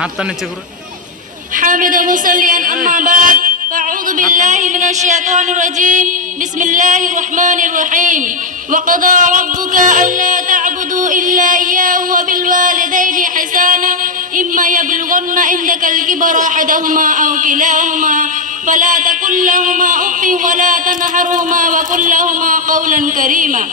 हाथ नीचे करो। हामिद मुसल्लियन अम्मा बाद अऊज़ु बिल्लाहि मिनश शैतानिर रजीम बिस्मिल्लाहिर रहमानिर रहीम वक़दा रब्बुका अल्ला तअबुदू इल्ला इय्याहु व बिल वालिदैनि ihsana इम्मा यबलुगन्ना इंदकल किबरा अहदहुमा औ किलाहुमा फला तकुल लहुमा उफ़्फ़िन व ला तनहरहुमा व कुल लहुमा क़ौलन करीमा।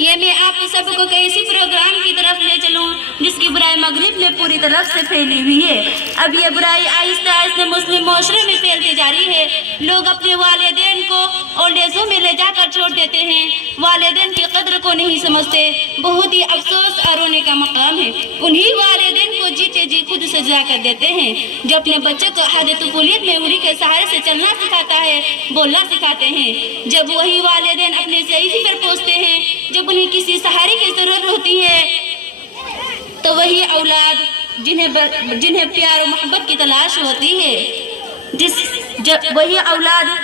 ये मैं आप सबको कैसी प्रोग्राम की तरफ ले चलूं जिसकी बुराई मगरिब में पूरी तरफ से फैली हुई है। अब ये बुराई आहिस्ते आहिस्ते मुस्लिम माशरे में फैलती जा रही है। लोग अपने वालिदैन को ओल्ड एजों में ले जाकर छोड़ देते हैं, वालिदैन की कद्र को नहीं समझते। बहुत ही अफसोस और रोने का मकाम है। उन्हीं वालिदैन को जीते जी खुद सजा कर देते हैं जो अपने बच्चों को आदत-ए-तूफ़ुलियत में उन्हीं के सहारे से चलना सिखाता है, बोलना सिखाते हैं। जब वही वालिदैन अपने ज़ईफ़ी पर पहुँचते हैं, जब उन्हें किसी सहारे की जरूरत होती है, तो वही औलाद जिन्हें प्यार और मोहब्बत की तलाश होती है, वही औलाद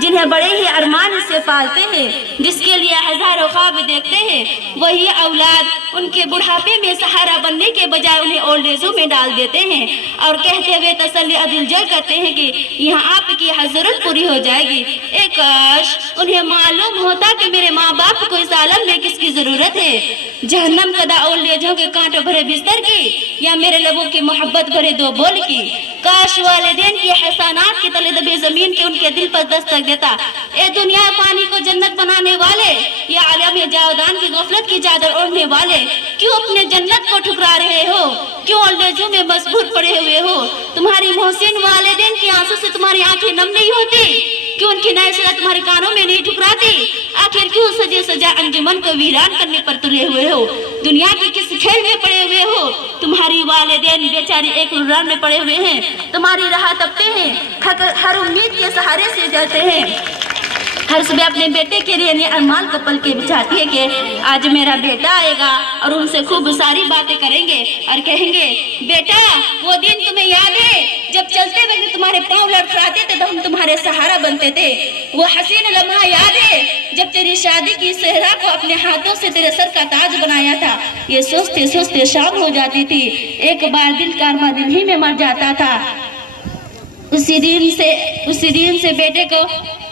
जिन्हें बड़े ही अरमान से पालते हैं, जिसके लिए हजारों ख्वाब देखते हैं, वही औलाद उनके बुढ़ापे में सहारा बनने के बजाय उन्हें ओल्ड एजों में डाल देते हैं और कहते हुए तसल्ली अदिलजर करते हैं कि यहाँ आपकी जरूरत पूरी हो जाएगी। एक काश उन्हें मालूम होता कि मेरे माँ बाप को इस आलम में किसकी जरूरत है, जहन्नम कदा ओल्ड एजों के कांटों भरे बिस्तर की या मेरे लबों की मोहब्बत भरे दो बोल की। काश वालिदैन की एहसानात के तले दबे जमीन के उनके दिल पर दस्तक देता। ए दुनिया पानी को जन्नत बनाने वाले या आलम जावदान की गफलत की चादर ओढ़ने वाले, क्यों अपने जन्नत को ठुकरा रहे हो? क्यों ओल्ड एजों में मजबूर पड़े हुए हो? तुम्हारी मोहसिन वालिदैन की आंसू से तुम्हारी आंखें नम नहीं होती? क्यों उनकी नैसरा तुम्हारे कानों में नहीं ठुकराती? आखिर क्यों सजे सजा अंजुमन को वीरान करने पर तुले हुए हो? दुनिया के किस खेल में पड़े हुए हो? तुम्हारी वालिदैन बेचारी एक रुरान में पड़े हुए हैं, तुम्हारी राह तपते हैं, हर उम्मीद के सहारे से जाते हैं। हर सुबह अपने बेटे के लिए अरमान को पल के बिछाती है कि आज मेरा बेटा आएगा और उनसे खूब सारी बातें करेंगे और कहेंगे, बेटा वो दिन तुम्हें याद है जब चलते वक्त तुम्हारे पाँव लड़खड़ाते थे तो हम तुम्हारे सहारा बनते थे? वो हसीन लम्हा याद है जब तेरी शादी की सेहरा को अपने हाथों से तेरे सर का ताज बनाया था? ये सोचते सोचते शाम हो जाती थी, एक बार दिल का अरमान दिल ही में मर जाता था। उसी दिन से बेटे को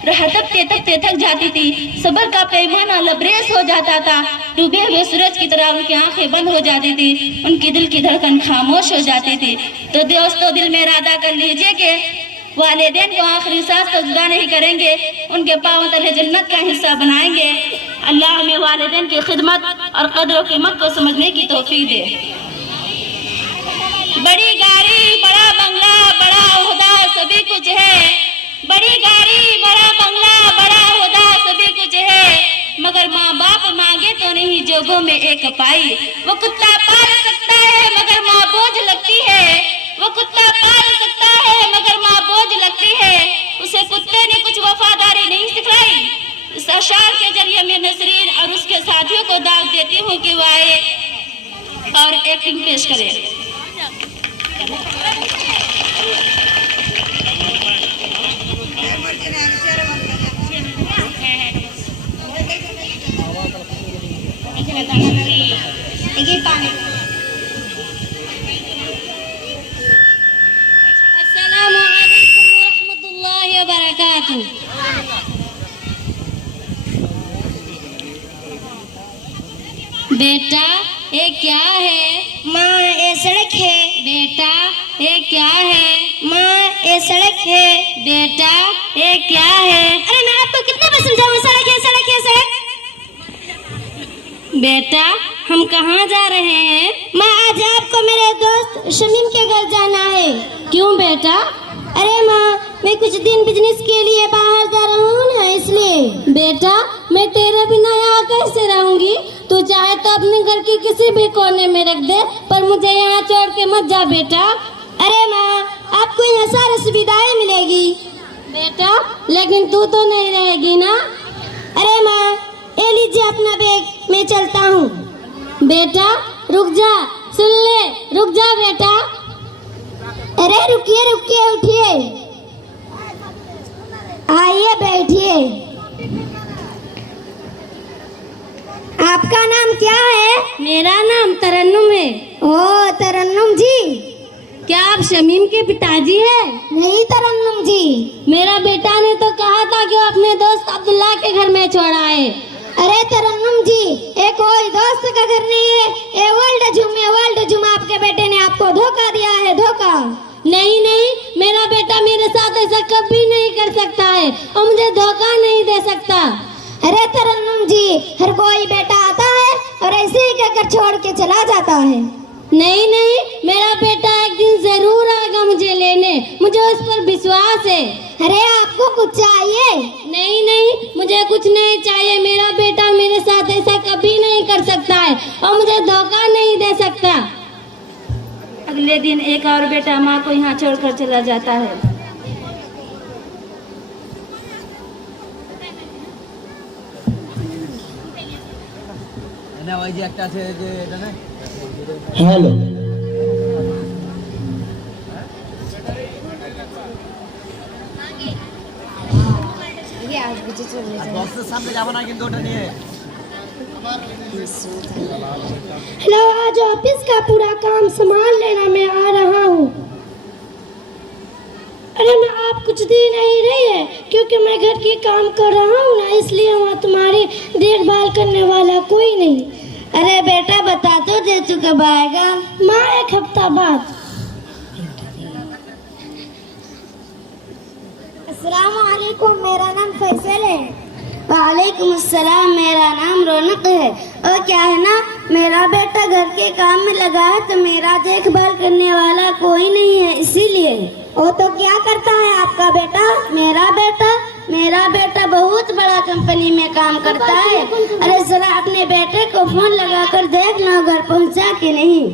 राह तपते तपते थक जाती थी, सब्र का पैमाना लबरेज हो जाता था, डूबे हुए सूरज की तरह उनकी आंखें बंद हो जाती थी, उनकी दिल की धड़कन खामोश हो जाती थी। तो दोस्तों दिल में इरादा कर लीजिए कि वालिदैन को आखिरी सांस तक जुदा नहीं करेंगे, उनके पांव तले जन्नत का हिस्सा बनाएंगे। अल्लाह हमें वालिदैन की खिदमत और कदर और कीमत को समझने की तौफीक दे। बड़ी गाड़ी बड़ा बंगला बड़ा ओहदा सभी कुछ है, बड़ी गाड़ी बड़ा बंगला बड़ा ओहदा सभी कुछ है, मगर माँ बाप मांगे तो नहीं जोगों में एक पाई। वो कुत्ता पाल सकता है मगर माँ बोझ लगती है, वो कुत्ता पाल सकता है मगर माँ बोझ लगती है, उसे कुत्ते ने कुछ वफादारी नहीं सिखाई। इस अशार के जरिए मैं नसरीन और उसके साथियों को दाग देती हूँ कि वो आए और एक्टिंग पेश करें। अस्सलामु अलैकुम रहमतुल्लाहि व बरकातुहू। बेटा ये क्या है? माँ ये सड़क है। बेटा ये क्या है? माँ ये सड़क है। बेटा ये क्या है? अरे मैं आपको कितने बार समझाऊं, सड़क है सड़क है सड़क। बेटा हम कहाँ जा रहे हैं? माँ आज आपको मेरे दोस्त शमीम के घर जाना है। क्यों बेटा? अरे माँ मैं कुछ दिन बिजनेस के लिए बाहर जा रहा हूँ ना, इसलिए। बेटा मैं तेरे बिना यहाँ कैसे रहूंगी? तू चाहे तो अपने घर के किसी भी कोने में रख दे, पर मुझे यहाँ छोड़ के मत जा बेटा। अरे माँ आपको यहाँ सारी सुविधाएं मिलेगी। बेटा लेकिन तू तो नहीं रहेगी ना? अरे माँ ये लीजिए अपना बैग, मैं चलता हूँ। बेटा रुक जा, सुन ले, रुक जा बेटा। अरे रुकिए रुकिए, उठिए, आइए बैठिए। आपका नाम क्या है? मेरा नाम तरन्नुम है। ओ तरन्नुम जी, शमीम के पिताजी हैं? नहीं तरन्नुम जी, मेरा बेटा ने तो कहा था कि वो अपने दोस्त अब्दुल्ला के घर में छोड़ आए। अरे तरन्नुम जी, ये कोई दोस्त का घर नहीं है, ये वर्ल्ड जुम आपके बेटे ने आपको धोखा दिया है, धोखा। नहीं नहीं, मेरा बेटा मेरे साथ ऐसा कभी नहीं कर सकता है और मुझे धोखा नहीं दे सकता। अरे तरन्नुम जी, हर कोई बेटा आता है और ऐसे ही कहकर छोड़ के चला जाता है। नहीं नहीं, मेरा बेटा एक दिन जरूर आएगा मुझे लेने, मुझे उस पर विश्वास है। अरे आपको कुछ चाहिए? नहीं नहीं, मुझे कुछ नहीं चाहिए, मेरा बेटा मेरे साथ ऐसा कभी नहीं कर सकता है और मुझे धोखा नहीं दे सकता। अगले दिन एक और बेटा माँ को यहाँ छोड़कर चला जाता है। हेलो, हेलो, आज ऑफिस का पूरा काम संभाल लेना, मैं आ रहा हूँ। अरे मैं आप कुछ दिन नहीं रही है क्योंकि मैं घर के काम कर रहा हूँ ना, इसलिए वहाँ तुम्हारी देखभाल करने वाला कोई नहीं। अरे बेटा बता तो दे, तू कब आएगा? माँ 1 हफ्ता बाद। अस्सलामुअलैकुम, मेरा नाम फैसल है। वालेकुम अस्सलाम, मेरा नाम रौनक है। और क्या है ना, मेरा बेटा घर के काम में लगा है तो मेरा देखभाल करने वाला कोई नहीं है, इसीलिए। वो तो क्या करता है आपका बेटा? मेरा बेटा बहुत बड़ा कंपनी में काम करता है। अरे जरा अपने बेटे को फोन लगाकर देख लो घर पहुंचा कि नहीं।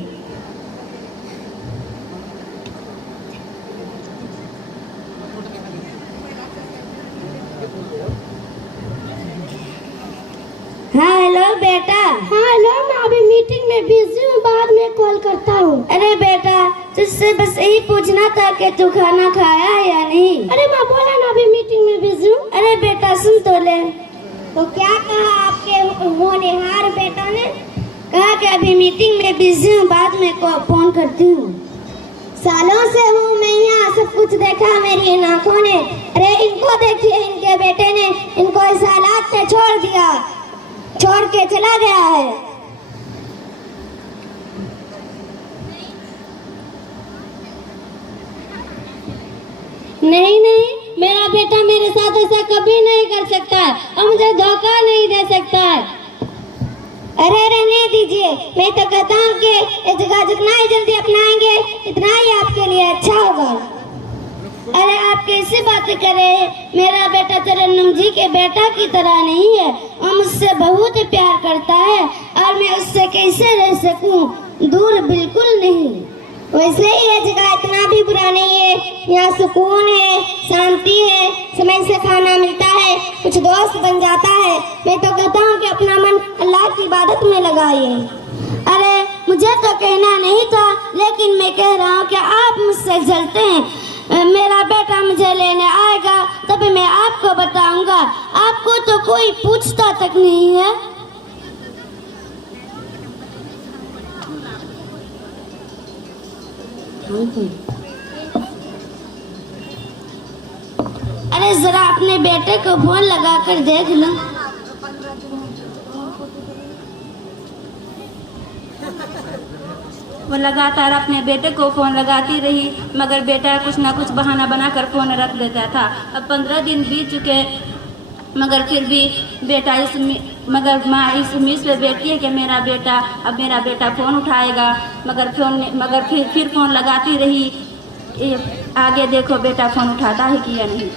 हाँ हेलो बेटा। हाँ हेलो, मैं अभी मीटिंग में बिजी हूँ, बाद में कॉल करता हूँ। अरे बेटा, तुझसे बस यही पूछना था कि तू खाना खाया है या नहीं? अरे मैं बोला ना अभी मीटिंग में बिजी हूँ। अरे बेटा सुन तो ले। तो क्या कहा आपके होनहार बेटा ने? कहा कि अभी मीटिंग में बिजी हूँ, बाद में फोन करती हूँ। सालों से हूँ मैं यहाँ, सब कुछ देखा मेरी इन आँखों ने। अरे इनको देखिए, इनके बेटे ने इनको इस हालात में छोड़ दिया, छोड़ के चला गया है। नहीं नहीं, मेरा बेटा मेरे साथ ऐसा कभी नहीं कर सकता है और मुझे धोखा नहीं दे सकता है। अरे रहने दीजिए, मैं तो कहता हूँ कि इस जगह जितना ही जल्दी अपनाएंगे इतना ही आपके लिए अच्छा होगा। अरे आप कैसे बातें कर रहे हैं? मेरा बेटा तरन्नुम जी के बेटा की तरह नहीं है, वो मुझसे बहुत प्यार करता है और मैं उससे कैसे रह सकूं? दूर बिल्कुल नहीं। वैसे ही ये जगह इतना भी बुरा नहीं है, यहाँ सुकून है, शांति है, समय से खाना मिलता है, कुछ दोस्त बन जाता है। मैं तो कहता हूँ कि अपना मन अल्लाह की इबादत में लगाइए। अरे मुझे तो कहना नहीं था, लेकिन मैं कह रहा हूँ कि आप मुझसे जलते हैं। मेरा बेटा मुझे लेने आएगा तभी मैं आपको बताऊंगा, आपको तो कोई पूछता तक नहीं है। अरे जरा अपने बेटे को फोन लगा कर देख लो। वो लगातार अपने बेटे को फ़ोन लगाती रही, मगर बेटा कुछ ना कुछ बहाना बनाकर फ़ोन रख देता था। अब 15 दिन बीत चुके, मगर फिर भी बेटा मगर माँ इस उम्मीद पे बैठी है कि मेरा बेटा फ़ोन उठाएगा, मगर फिर फ़ोन लगाती रही। आगे देखो बेटा फ़ोन उठाता है कि या नहीं।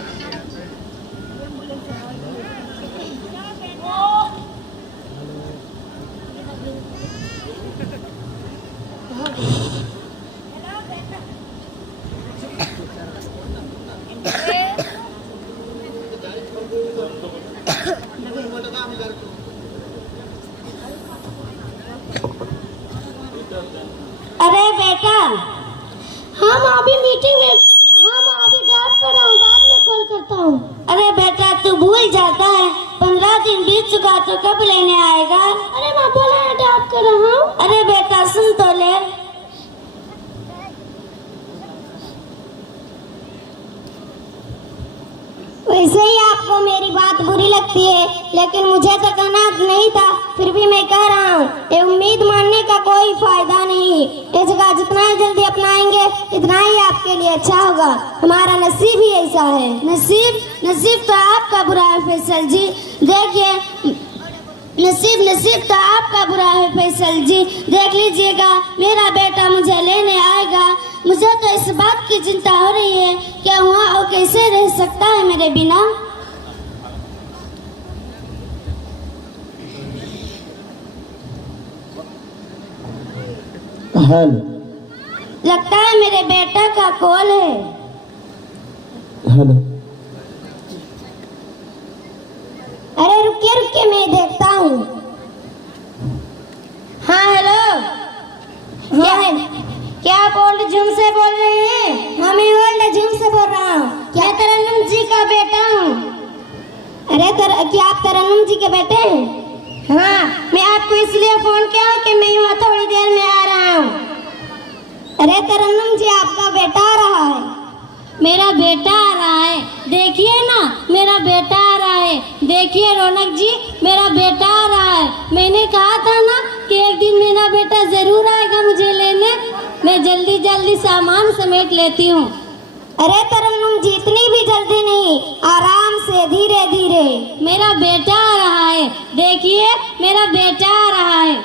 अरे बेटा, हम अभी मीटिंग में, हम अभी ड्राइव कर रहा हूँ, बाद में कॉल करता हूँ। अरे बेटा तू भूल जाता है, 15 दिन बीत चुका तो कब लेने आएगा? अरे मैं बोला है ड्राइव कर रहा हूँ। अरे बेटा सुन तो ले। बात बुरी लगती है, लेकिन मुझे तो कहना नहीं था, फिर भी मैं कह रहा हूँ। ये उम्मीद मानने का कोई फायदा नहीं। ये जगह जितना ही जल्दी अपनाएंगे इतना ही आपके लिए अच्छा होगा। हमारा नसीब ही ऐसा है। नसीब तो आपका बुरा है फैसल जी। देखिए नसीब तो आपका बुरा है फैसल जी। देख लीजिएगा, मेरा बेटा मुझे लेने आएगा। मुझे तो इस बात की चिंता हो रही है कि वहाँ वो कैसे रह सकता है मेरे बिना। हेलो, लगता है मेरे बेटा का कॉल है। हेलो। अरे रुकिए मैं देखता हूँ। हाँ हेलो, क्या आप ओल्ड जूम से बोल रहे हैं? हाँ मैं ओल्ड जूम से बोल रहा हूँ। मैं तरन्नुम जी का बेटा हूँ। अरे क्या आप तरन्नुम जी के बेटे हैं? हाँ, मैं आपको इसलिए फोन किया हूँ कि मैं यहाँ थोड़ी देर में आ रहा हूँ। अरे तरन्नुम जी, आपका बेटा आ रहा है। मेरा बेटा आ रहा है, देखिए ना, मेरा बेटा आ रहा है। देखिए रौनक जी, मेरा बेटा आ रहा है। मैंने कहा था ना कि एक दिन मेरा बेटा जरूर आएगा मुझे लेने। मैं जल्दी सामान समेट लेती हूँ। अरे तरन्नुम जी, इतनी भी जल्दी नहीं, आराम से, धीरे धीरे। मेरा बेटा आ रहा है, देखिए मेरा बेटा आ रहा है।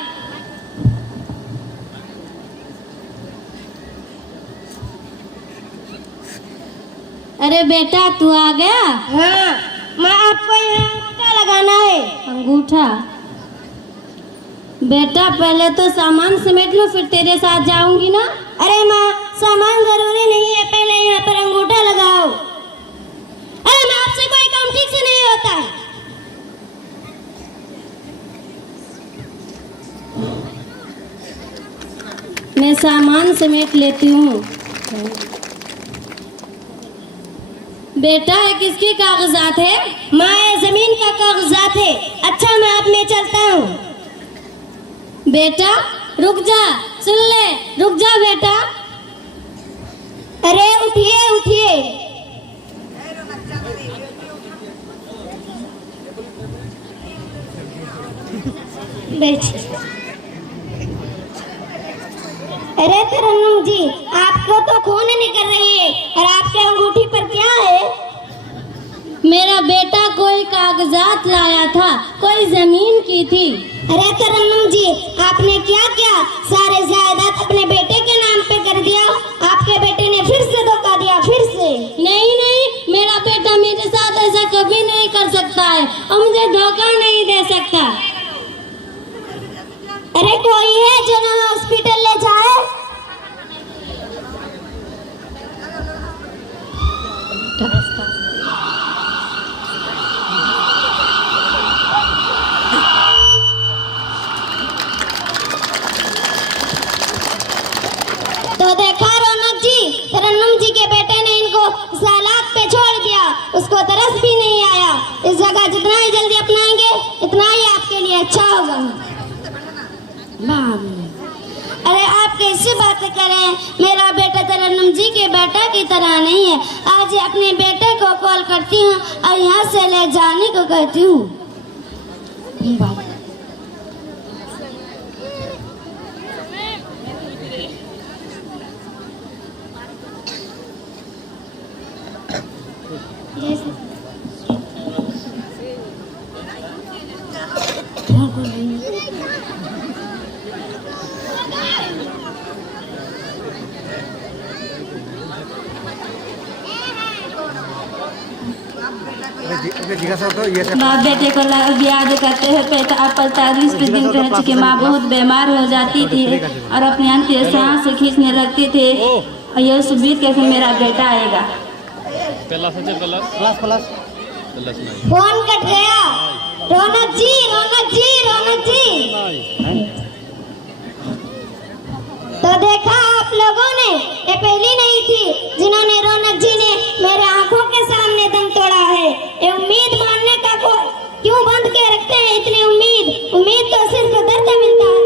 अरे बेटा तू आ गया? हाँ, माँ आपको यहाँ अंगूठा लगाना है। अंगूठा? बेटा पहले तो सामान समेट लो, फिर तेरे साथ जाऊंगी ना। अरे माँ, सामान जरूरी नहीं है, पहले यहाँ पर अंगूठा लगाओ। अरे माँ, आपसे कोई काम ठीक से नहीं होता है। मैं सामान समेट लेती हूँ। बेटा ये किसके कागजात है? माँ, ये जमीन का कागजात है। अच्छा मैं अब मैं चलता हूँ। बेटा रुक जा, सुन ले, रुक जा बेटा। अरे उठिए उठिए। बैठिए। अरे तरन्नुम जी, आपको तो खून निकल रही है, और आपके अंगूठी पर क्या है? मेरा बेटा कोई कागजात लाया था, कोई जमीन की थी। अरे तरन्नुम जी, आपने क्या किया? सारे जायदाद अपने बेटे के नाम पे कर दिया। आपके बेटे ने फिर से धोखा दिया, फिर से। नहीं, मेरा बेटा मेरे साथ ऐसा कभी नहीं कर सकता है और मुझे धोखा नहीं दे सकता। अरे कोई है जो ना हॉस्पिटल ले जाए? तो देखा रौनक जी, तरन्नुम जी के बेटे ने इनको सैलाब पे छोड़ दिया, उसको तरस भी नहीं आया। इस जगह जितना ही जल्दी अपनाएंगे इतना ही आपके लिए अच्छा होगा। अरे आप कैसी बातें कर रहे हैं? मेरा बेटा तरन्नुम जी के बेटा की तरह नहीं है। आज अपने बेटे को कॉल करती हूँ और यहाँ से ले जाने को कहती हूँ। बाप बेटे को याद करते हुए 45 दिन रह चुके। माँ बहुत बीमार हो जाती थी और अपने अंतिम सांस से खींचने लगती थे। और यह सुबीत करके मेरा बेटा आएगा। फोन कट गया। रौनक जी, रौनक जी, रौनक जी। तो देखा आप लोगों ने, ये पहली नहीं थी जिन्होंने रौनक जी ने मेरे आंखों के सामने दम तोड़ा है। ये उम्मीद मानने का को क्यों बंद के रखते हैं इतनी उम्मीद तो सिर्फ दर्द मिलता है।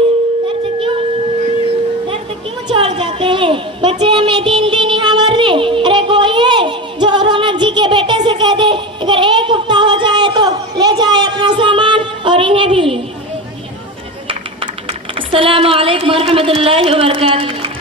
दर्द क्यों छोड़ जाते हैं? बच्चे हमें दिन यहाँ मरने। अरे कोई है जो रौनक जी के बेटे से कह दे अगर एक हफ्ता हो जाए तो अस्सलामु अलैकुम व रहमतुल्लाहि व बरकातुहू।